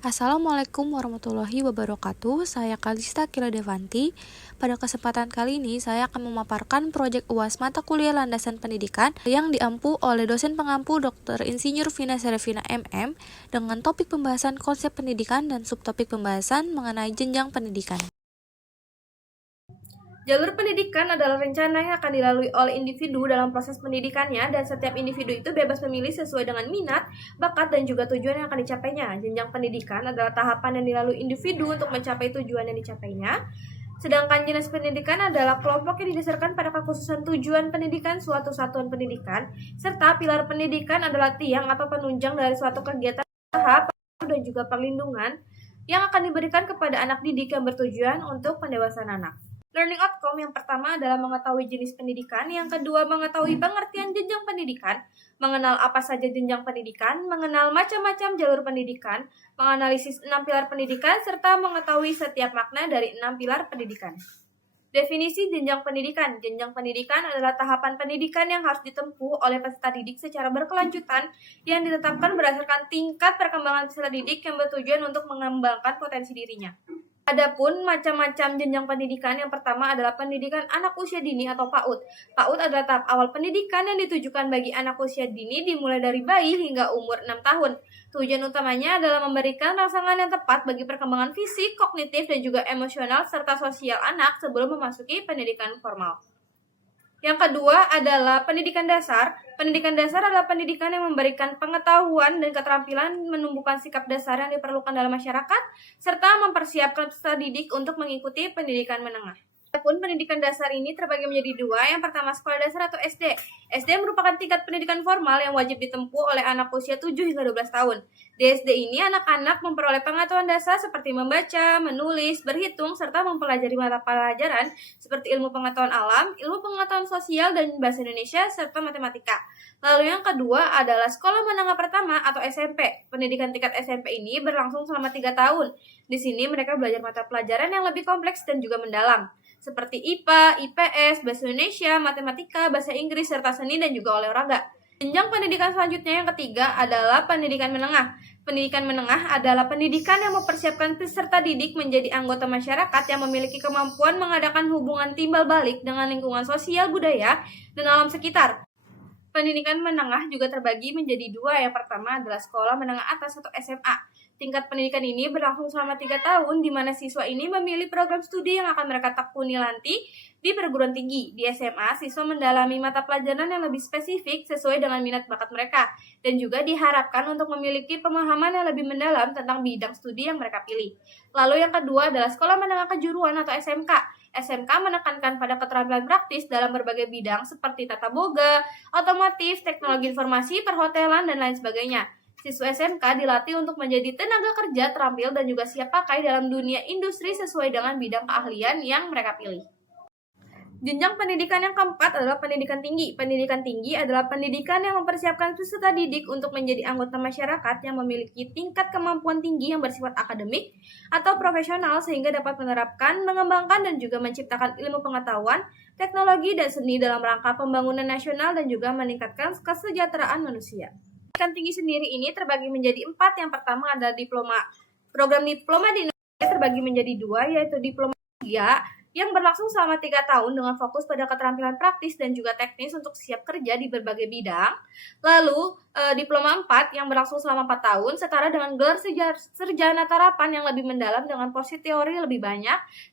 Assalamualaikum warahmatullahi wabarakatuh. Saya Kalista Kila Devanti. Pada kesempatan kali ini, saya akan memaparkan proyek UAS mata kuliah landasan pendidikan yang diampu oleh dosen pengampu Dr. Insinyur Vina Serevina MM dengan topik pembahasan konsep pendidikan dan subtopik pembahasan mengenai jenjang pendidikan. Jalur pendidikan adalah rencana yang akan dilalui oleh individu dalam proses pendidikannya, dan setiap individu itu bebas memilih sesuai dengan minat, bakat, dan juga tujuan yang akan dicapainya. Jenjang pendidikan adalah tahapan yang dilalui individu untuk mencapai tujuan yang dicapainya. Sedangkan jenis pendidikan adalah kelompok yang didasarkan pada kekhususan tujuan pendidikan suatu satuan pendidikan, serta pilar pendidikan adalah tiang atau penunjang dari suatu kegiatan usaha dan juga perlindungan yang akan diberikan kepada anak didik yang bertujuan untuk pendewasaan anak. Learning outcome yang pertama adalah mengetahui jenis pendidikan, yang kedua mengetahui pengertian jenjang pendidikan, mengenal apa saja jenjang pendidikan, mengenal macam-macam jalur pendidikan, menganalisis 6 pilar pendidikan, serta mengetahui setiap makna dari 6 pilar pendidikan. Definisi jenjang pendidikan. Jenjang pendidikan adalah tahapan pendidikan yang harus ditempuh oleh peserta didik secara berkelanjutan yang ditetapkan berdasarkan tingkat perkembangan peserta didik yang bertujuan untuk mengembangkan potensi dirinya. Adapun macam-macam jenjang pendidikan, yang pertama adalah pendidikan anak usia dini atau PAUD. PAUD adalah tahap awal pendidikan yang ditujukan bagi anak usia dini dimulai dari bayi hingga umur 6 tahun. Tujuan utamanya adalah memberikan rangsangan yang tepat bagi perkembangan fisik, kognitif, dan juga emosional serta sosial anak sebelum memasuki pendidikan formal. Yang kedua adalah pendidikan dasar. Pendidikan dasar adalah pendidikan yang memberikan pengetahuan dan keterampilan menumbuhkan sikap dasar yang diperlukan dalam masyarakat, serta mempersiapkan peserta didik untuk mengikuti pendidikan menengah. Adapun pendidikan dasar ini terbagi menjadi dua. Yang pertama sekolah dasar atau SD. SD merupakan tingkat pendidikan formal yang wajib ditempuh oleh anak usia 7 hingga 12 tahun. Di SD ini anak-anak memperoleh pengetahuan dasar seperti membaca, menulis, berhitung, serta mempelajari mata pelajaran seperti ilmu pengetahuan alam, ilmu pengetahuan sosial, dan bahasa Indonesia, serta matematika. Lalu yang kedua adalah sekolah menengah pertama atau SMP. Pendidikan tingkat SMP ini berlangsung selama 3 tahun. Di sini mereka belajar mata pelajaran yang lebih kompleks dan juga mendalam, seperti IPA, IPS, Bahasa Indonesia, Matematika, Bahasa Inggris, serta seni dan juga olahraga. Jenjang pendidikan selanjutnya yang ketiga adalah pendidikan menengah. Pendidikan menengah adalah pendidikan yang mempersiapkan peserta didik menjadi anggota masyarakat yang memiliki kemampuan mengadakan hubungan timbal balik dengan lingkungan sosial, budaya, dan alam sekitar. Pendidikan menengah juga terbagi menjadi dua. Yang pertama adalah sekolah menengah atas atau SMA. Tingkat pendidikan ini berlangsung selama 3 tahun, di mana siswa ini memilih program studi yang akan mereka tekuni nanti di perguruan tinggi. Di SMA, siswa mendalami mata pelajaran yang lebih spesifik sesuai dengan minat bakat mereka, dan juga diharapkan untuk memiliki pemahaman yang lebih mendalam tentang bidang studi yang mereka pilih. Lalu yang kedua adalah sekolah menengah kejuruan atau SMK. SMK menekankan pada keterampilan praktis dalam berbagai bidang seperti tata boga, otomotif, teknologi informasi, perhotelan, dan lain sebagainya. Siswa SMK dilatih untuk menjadi tenaga kerja terampil dan juga siap pakai dalam dunia industri sesuai dengan bidang keahlian yang mereka pilih. Jenjang pendidikan yang keempat adalah pendidikan tinggi. Pendidikan tinggi adalah pendidikan yang mempersiapkan peserta didik untuk menjadi anggota masyarakat yang memiliki tingkat kemampuan tinggi yang bersifat akademik atau profesional sehingga dapat menerapkan, mengembangkan, dan juga menciptakan ilmu pengetahuan, teknologi, dan seni dalam rangka pembangunan nasional dan juga meningkatkan kesejahteraan manusia. Pendidikan tinggi sendiri ini terbagi menjadi 4. Yang pertama adalah diploma. Program diploma di Indonesia terbagi menjadi 2, yaitu diploma 3 yang berlangsung selama 3 tahun dengan fokus pada keterampilan praktis dan juga teknis untuk siap kerja di berbagai bidang. Lalu diploma 4 yang berlangsung selama 4 tahun setara dengan gelar sarjana terapan yang lebih mendalam dengan porsi teori lebih banyak.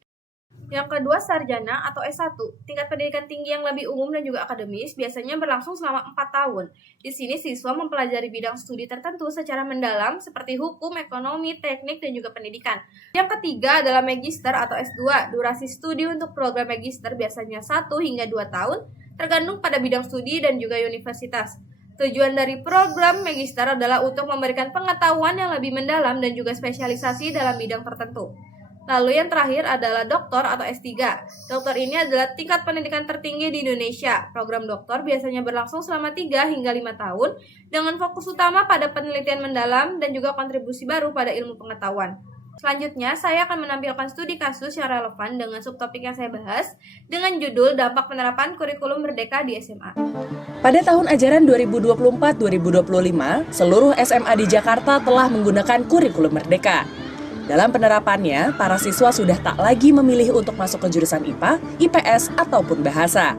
Yang kedua, sarjana atau S1. Tingkat pendidikan tinggi yang lebih umum dan juga akademis biasanya berlangsung selama 4 tahun. Di sini siswa mempelajari bidang studi tertentu secara mendalam seperti hukum, ekonomi, teknik, dan juga pendidikan. Yang ketiga adalah magister atau S2. Durasi studi untuk program magister biasanya 1 hingga 2 tahun, tergantung pada bidang studi dan juga universitas. Tujuan dari program magister adalah untuk memberikan pengetahuan yang lebih mendalam dan juga spesialisasi dalam bidang tertentu. Lalu yang terakhir adalah doktor atau S3. Doktor ini adalah tingkat pendidikan tertinggi di Indonesia. Program doktor biasanya berlangsung selama 3 hingga 5 tahun dengan fokus utama pada penelitian mendalam dan juga kontribusi baru pada ilmu pengetahuan. Selanjutnya, saya akan menampilkan studi kasus yang relevan dengan subtopik yang saya bahas dengan judul Dampak Penerapan Kurikulum Merdeka di SMA. Pada tahun ajaran 2024-2025, seluruh SMA di Jakarta telah menggunakan kurikulum Merdeka. Dalam penerapannya, para siswa sudah tak lagi memilih untuk masuk ke jurusan IPA, IPS, ataupun bahasa.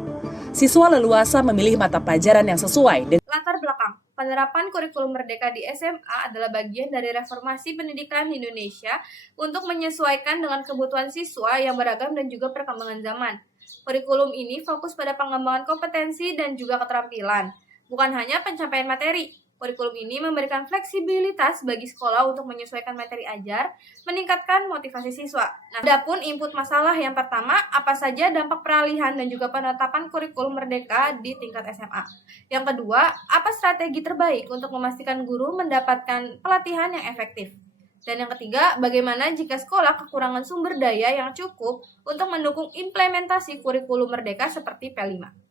Siswa leluasa memilih mata pelajaran yang sesuai dengan Latar belakang, penerapan kurikulum Merdeka di SMA adalah bagian dari reformasi pendidikan di Indonesia untuk menyesuaikan dengan kebutuhan siswa yang beragam dan juga perkembangan zaman. Kurikulum ini fokus pada pengembangan kompetensi dan juga keterampilan, bukan hanya pencapaian materi. Kurikulum ini memberikan fleksibilitas bagi sekolah untuk menyesuaikan materi ajar, meningkatkan motivasi siswa. Nah, adapun input masalah yang pertama, apa saja dampak peralihan dan juga penetapan kurikulum Merdeka di tingkat SMA. Yang kedua, apa strategi terbaik untuk memastikan guru mendapatkan pelatihan yang efektif. Dan yang ketiga, bagaimana jika sekolah kekurangan sumber daya yang cukup untuk mendukung implementasi kurikulum Merdeka seperti P5.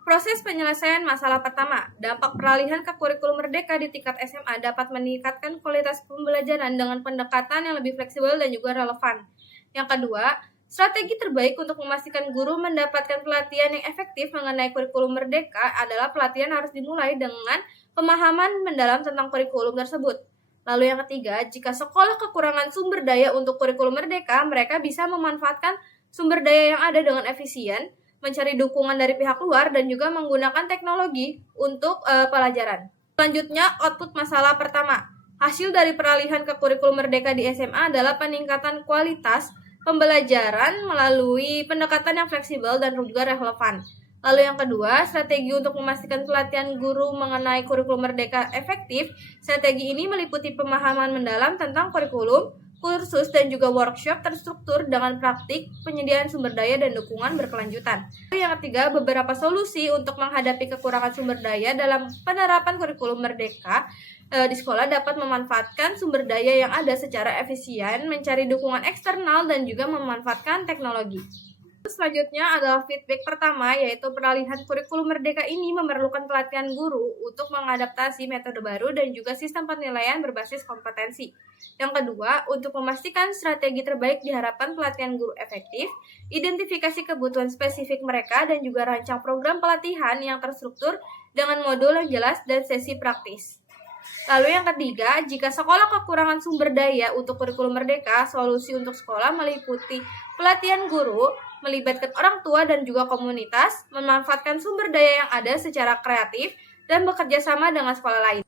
Proses penyelesaian masalah pertama, dampak peralihan ke kurikulum Merdeka di tingkat SMA dapat meningkatkan kualitas pembelajaran dengan pendekatan yang lebih fleksibel dan juga relevan. Yang kedua, strategi terbaik untuk memastikan guru mendapatkan pelatihan yang efektif mengenai kurikulum Merdeka adalah pelatihan harus dimulai dengan pemahaman mendalam tentang kurikulum tersebut. Lalu yang ketiga, jika sekolah kekurangan sumber daya untuk kurikulum Merdeka, mereka bisa memanfaatkan sumber daya yang ada dengan efisien, mencari dukungan dari pihak luar, dan juga menggunakan teknologi untuk pelajaran. Selanjutnya, output masalah pertama. Hasil dari peralihan ke kurikulum Merdeka di SMA adalah peningkatan kualitas pembelajaran melalui pendekatan yang fleksibel dan juga relevan. Lalu yang kedua, strategi untuk memastikan pelatihan guru mengenai kurikulum Merdeka efektif. Strategi ini meliputi pemahaman mendalam tentang kurikulum, kursus, dan juga workshop terstruktur dengan praktik, penyediaan sumber daya, dan dukungan berkelanjutan. Yang ketiga, beberapa solusi untuk menghadapi kekurangan sumber daya dalam penerapan kurikulum Merdeka di sekolah dapat memanfaatkan sumber daya yang ada secara efisien, mencari dukungan eksternal, dan juga memanfaatkan teknologi. Selanjutnya adalah feedback pertama, yaitu peralihan kurikulum Merdeka ini memerlukan pelatihan guru untuk mengadaptasi metode baru dan juga sistem penilaian berbasis kompetensi. Yang kedua, untuk memastikan strategi terbaik diharapkan pelatihan guru efektif, identifikasi kebutuhan spesifik mereka, dan juga rancang program pelatihan yang terstruktur dengan modul yang jelas dan sesi praktis. Lalu yang ketiga, jika sekolah kekurangan sumber daya untuk kurikulum Merdeka, solusi untuk sekolah meliputi pelatihan guru, melibatkan orang tua dan juga komunitas, memanfaatkan sumber daya yang ada secara kreatif, dan bekerja sama dengan sekolah lain.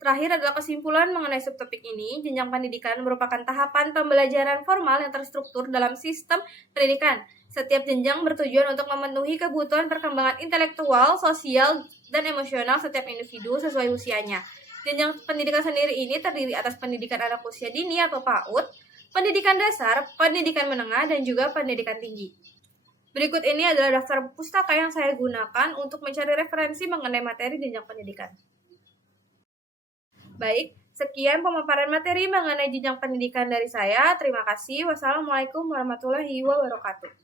Terakhir adalah kesimpulan mengenai subtopik ini. Jenjang pendidikan merupakan tahapan pembelajaran formal yang terstruktur dalam sistem pendidikan. Setiap jenjang bertujuan untuk memenuhi kebutuhan perkembangan intelektual, sosial, dan emosional setiap individu sesuai usianya. Jenjang pendidikan sendiri ini terdiri atas pendidikan anak usia dini atau PAUD, pendidikan dasar, pendidikan menengah, dan juga pendidikan tinggi. Berikut ini adalah daftar pustaka yang saya gunakan untuk mencari referensi mengenai materi jenjang pendidikan. Baik, sekian pemaparan materi mengenai jenjang pendidikan dari saya. Terima kasih. Wassalamualaikum warahmatullahi wabarakatuh.